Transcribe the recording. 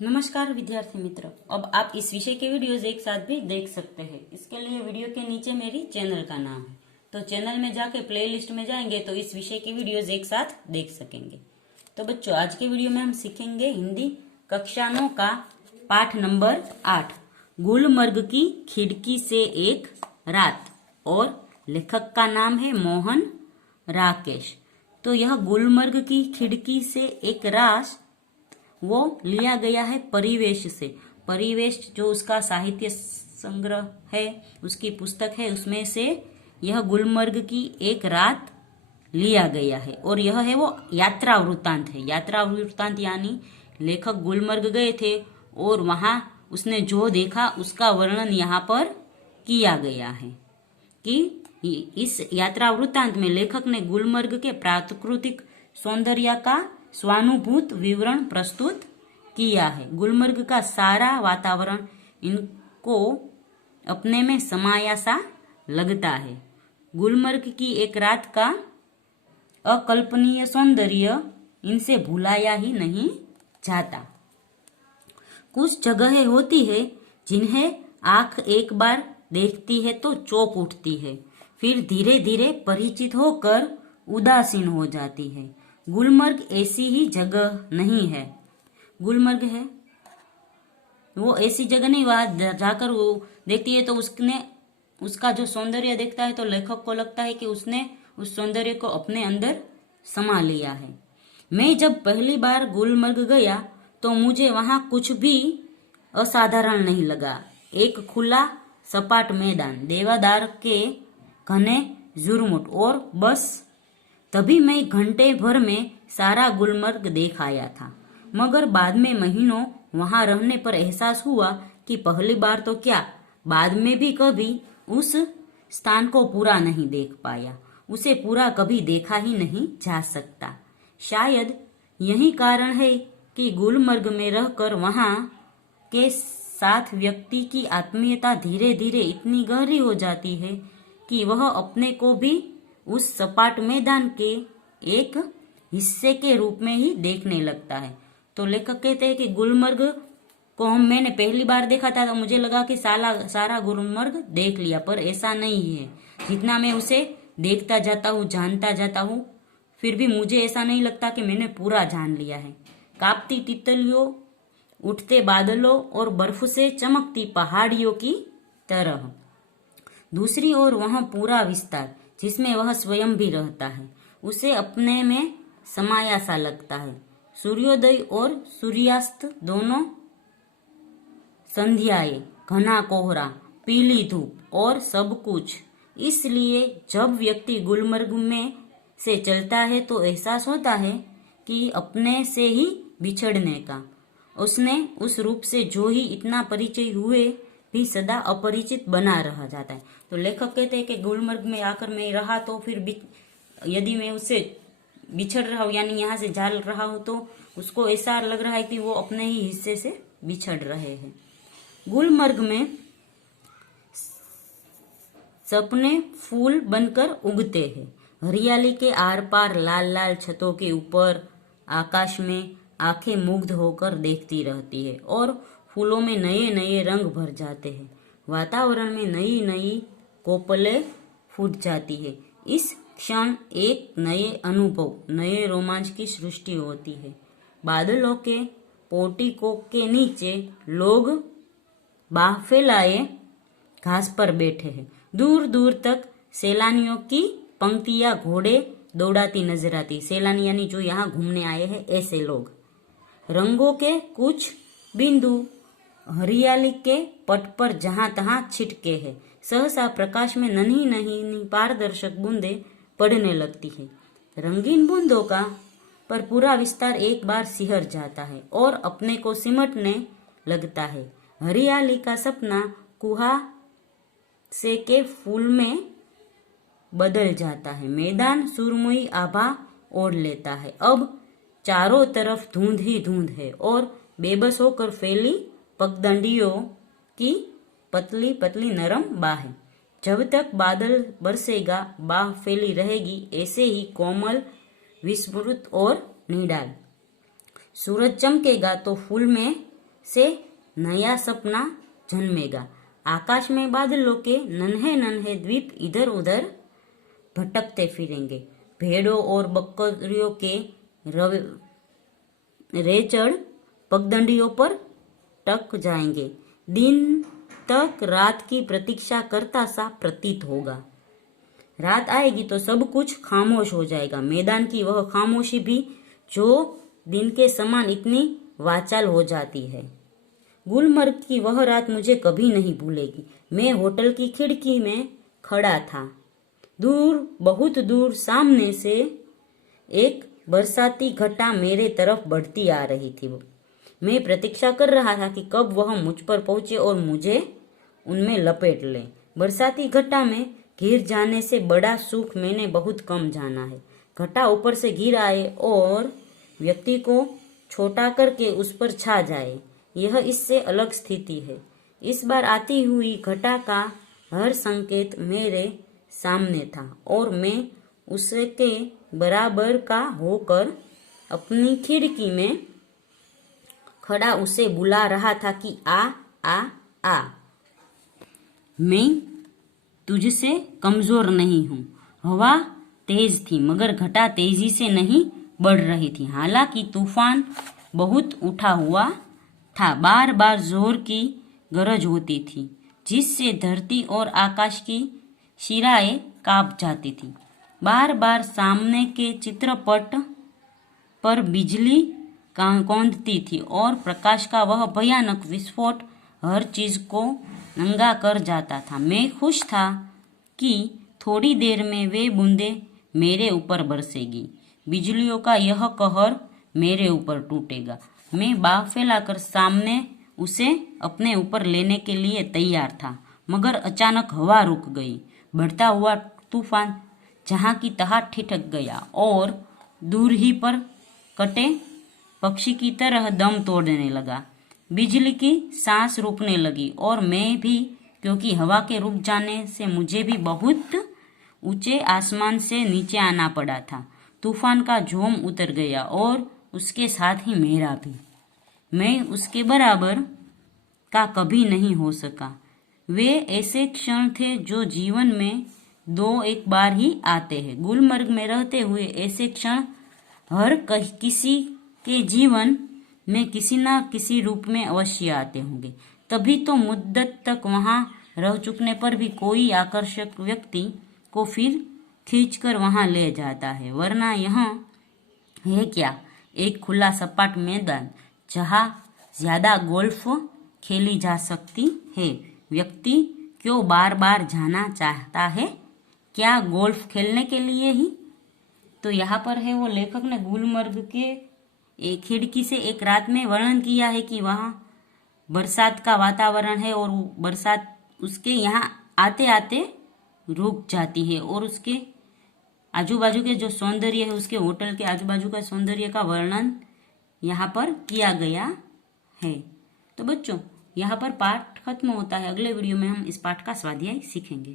नमस्कार विद्यार्थी मित्र। अब आप इस विषय के वीडियोज एक साथ भी देख सकते हैं। इसके लिए वीडियो के नीचे मेरी चैनल का नाम है, तो चैनल में जाके प्लेलिस्ट में जाएंगे तो इस विषय की वीडियोज एक साथ देख सकेंगे। तो बच्चों, आज के वीडियो में हम सीखेंगे हिंदी कक्षा 9 का पाठ नंबर 8, गुलमर्ग की खिड़की से एक रात। और लेखक का नाम है मोहन राकेश। तो यह गुलमर्ग की खिड़की से एक रात वो लिया गया है परिवेश से। परिवेश जो उसका साहित्य संग्रह है, उसकी पुस्तक है, उसमें से यह गुलमर्ग की एक रात लिया गया है। और यह है वो यात्रा वृत्तांत है। यात्रा वृत्तांत यानी लेखक गुलमर्ग गए थे और वहां उसने जो देखा उसका वर्णन यहाँ पर किया गया है कि इस यात्रा वृत्तांत में लेखक ने गुलमर्ग के प्राकृतिक सौंदर्य का स्वानुभूत विवरण प्रस्तुत किया है। गुलमर्ग का सारा वातावरण इनको अपने में समाया सा लगता है। गुलमर्ग की एक रात का अकल्पनीय सौंदर्य इनसे भुलाया ही नहीं जाता। कुछ जगहें होती है जिन्हें आंख एक बार देखती है तो चौंक उठती है, फिर धीरे धीरे परिचित होकर उदासीन हो जाती है। गुलमर्ग ऐसी ही जगह नहीं है। गुलमर्ग है वो ऐसी जगह नहीं, वहां जाकर वो देखती है तो उसने उसका जो सौंदर्य देखता है तो लेखक को लगता है कि उसने उस सौंदर्य को अपने अंदर समा लिया है। मैं जब पहली बार गुलमर्ग गया तो मुझे वहां कुछ भी असाधारण नहीं लगा। एक खुला सपाट मैदान, देवदार के घने झुरमुट, और बस तभी मैं घंटे भर में सारा गुलमर्ग देख आया था। मगर बाद में महीनों वहां रहने पर एहसास हुआ कि पहली बार तो क्या, बाद में भी कभी उस स्थान को पूरा नहीं देख पाया। उसे पूरा कभी देखा ही नहीं जा सकता। शायद यही कारण है कि गुलमर्ग में रहकर वहां के साथ व्यक्ति की आत्मीयता धीरे धीरे इतनी गहरी हो जाती है कि वह अपने को भी उस सपाट मैदान के एक हिस्से के रूप में ही देखने लगता है। तो लेखक कहते हैं कि गुलमर्ग को मैंने पहली बार देखा था तो मुझे लगा कि सारा गुलमर्ग देख लिया, पर ऐसा नहीं है। जितना मैं उसे देखता जाता हूँ, जानता जाता हूँ, फिर भी मुझे ऐसा नहीं लगता कि मैंने पूरा जान लिया है। कांपती तितलियों, उठते बादलों और बर्फ से चमकती पहाड़ियों की तरह। दूसरी ओर वह पूरा विस्तार जिसमें वह स्वयं भी रहता है, उसे अपने में समाया सा लगता है। सूर्योदय और सूर्यास्त दोनों संध्याएं, घना कोहरा, पीली धूप और सब कुछ। इसलिए जब व्यक्ति गुलमर्ग में से चलता है तो एहसास होता है कि अपने से ही बिछड़ने का। उसने उस रूप से जो ही इतना परिचय हुए भी सदा अपरिचित बना रह जाता है। तो लेखक कहते हैं कि गुलमर्ग में आकर मैं रहा तो फिर यदि मैं उससे बिछड़ रहा हूँ, यानी यहाँ से जा रहा हूँ, तो उसको ऐसा लग रहा है कि वो अपने ही हिस्से से बिछड़ रहे हैं। गुलमर्ग में सपने फूल बनकर उगते हैं। हरियाली के आर पार लाल लाल छतों के ऊपर आकाश में आंखें मुग्ध होकर देखती रहती है और फूलों में नए नए रंग भर जाते हैं। वातावरण में नई नई कोपलें फूट जाती है। इस क्षण एक नए अनुभव, नए रोमांच की सृष्टि होती है। बादलों के पोर्टिको के नीचे लोग बाह फैलाए घास पर बैठे हैं। दूर दूर तक सैलानियों की पंक्तियां घोड़े दौड़ाती नजर आती। सैलानी यानी जो यहाँ घूमने आए हैं ऐसे लोग। रंगों के कुछ बिंदु हरियाली के पट पर जहां तहां छिटके हैं। सहसा प्रकाश में नन्ही नन्ही पारदर्शक बूंदे पड़ने लगती है। रंगीन बूंदों का पर पूरा विस्तार एक बार सिहर जाता है और अपने को सिमटने लगता है। हरियाली का सपना कुहासे के फूल में बदल जाता है। मैदान सुरमई आभा ओढ़ लेता है। अब चारों तरफ धुंध ही धुंध है और बेबस होकर फैली पगडंडियों की पतली पतली नरम बाहें। जब तक बादल बरसेगा बाह फैली रहेगी, ऐसे ही कोमल, विस्मृत और निडाल। सूरज चमकेगा तो फूल में से नया सपना जन्मेगा। आकाश में बादलों के नन्हे नन्हे द्वीप इधर उधर भटकते फिरेंगे। भेड़ों और बकरियों के रेचड़ पगडंडियों पर टक जाएंगे। दिन तक रात की प्रतीक्षा करता सा प्रतीत होगा। रात आएगी तो सब कुछ खामोश हो जाएगा। मैदान की वह खामोशी भी जो दिन के समान इतनी वाचाल हो जाती है। गुलमर्ग की वह रात मुझे कभी नहीं भूलेगी। मैं होटल की खिड़की में खड़ा था। दूर, बहुत दूर सामने से एक बरसाती घटा मेरे तरफ बढ़ती आ रही थी। मैं प्रतीक्षा कर रहा था कि कब वह मुझ पर पहुंचे और मुझे उनमें लपेट ले। बरसाती घटा में घिर जाने से बड़ा सुख मैंने बहुत कम जाना है। घटा ऊपर से गिर आए और व्यक्ति को छोटा करके उस पर छा जाए, यह इससे अलग स्थिति है। इस बार आती हुई घटा का हर संकेत मेरे सामने था और मैं उसके बराबर का होकर अपनी खिड़की में खड़ा उसे बुला रहा था कि आ आ आ। मैं तुझसे कमजोर नहीं हूँ। हवा तेज थी मगर घटा तेजी से नहीं बढ़ रही थी। हालांकि तूफान बहुत उठा हुआ था। बार बार जोर की गरज होती थी जिससे धरती और आकाश की शिराएं कांप जाती थी। बार बार सामने के चित्रपट पर बिजली कौंधती थी और प्रकाश का वह भयानक विस्फोट हर चीज को नंगा कर जाता था। मैं खुश था कि थोड़ी देर में वे बूंदें मेरे ऊपर बरसेगी। बिजलियों का यह कहर मेरे ऊपर टूटेगा। मैं बाह फैलाकर सामने उसे अपने ऊपर लेने के लिए तैयार था मगर अचानक हवा रुक गई। बढ़ता हुआ तूफान जहां की तहां ठिठक गया और दूर ही पर कटे पक्षी की तरह दम तोड़ने लगा। बिजली की सांस रुकने लगी और मैं भी, क्योंकि हवा के रुक जाने से मुझे भी बहुत ऊंचे आसमान से नीचे आना पड़ा था। तूफान का झोम उतर गया और उसके साथ ही मेरा भी। मैं उसके बराबर का कभी नहीं हो सका। वे ऐसे क्षण थे जो जीवन में दो एक बार ही आते हैं। गुलमर्ग में रहते हुए ऐसे क्षण हर किसी के जीवन में किसी न किसी रूप में अवश्य आते होंगे। तभी तो मुद्दत तक वहां रह चुकने पर भी कोई आकर्षक व्यक्ति को फिर खींचकर वहां ले जाता है। वरना यहाँ है क्या, एक खुला सपाट मैदान जहाँ ज्यादा गोल्फ खेली जा सकती है। व्यक्ति क्यों बार बार जाना चाहता है? क्या गोल्फ खेलने के लिए ही? तो यहाँ पर है वो लेखक ने गुलमर्ग के एक खिड़की से एक रात में वर्णन किया है कि वहाँ बरसात का वातावरण है और बरसात उसके यहाँ आते आते रुक जाती है और उसके आजू बाजू के जो सौंदर्य है, उसके होटल के आजू बाजू का सौंदर्य का वर्णन यहाँ पर किया गया है। तो बच्चों, यहाँ पर पाठ खत्म होता है। अगले वीडियो में हम इस पाठ का स्वाध्याय सीखेंगे।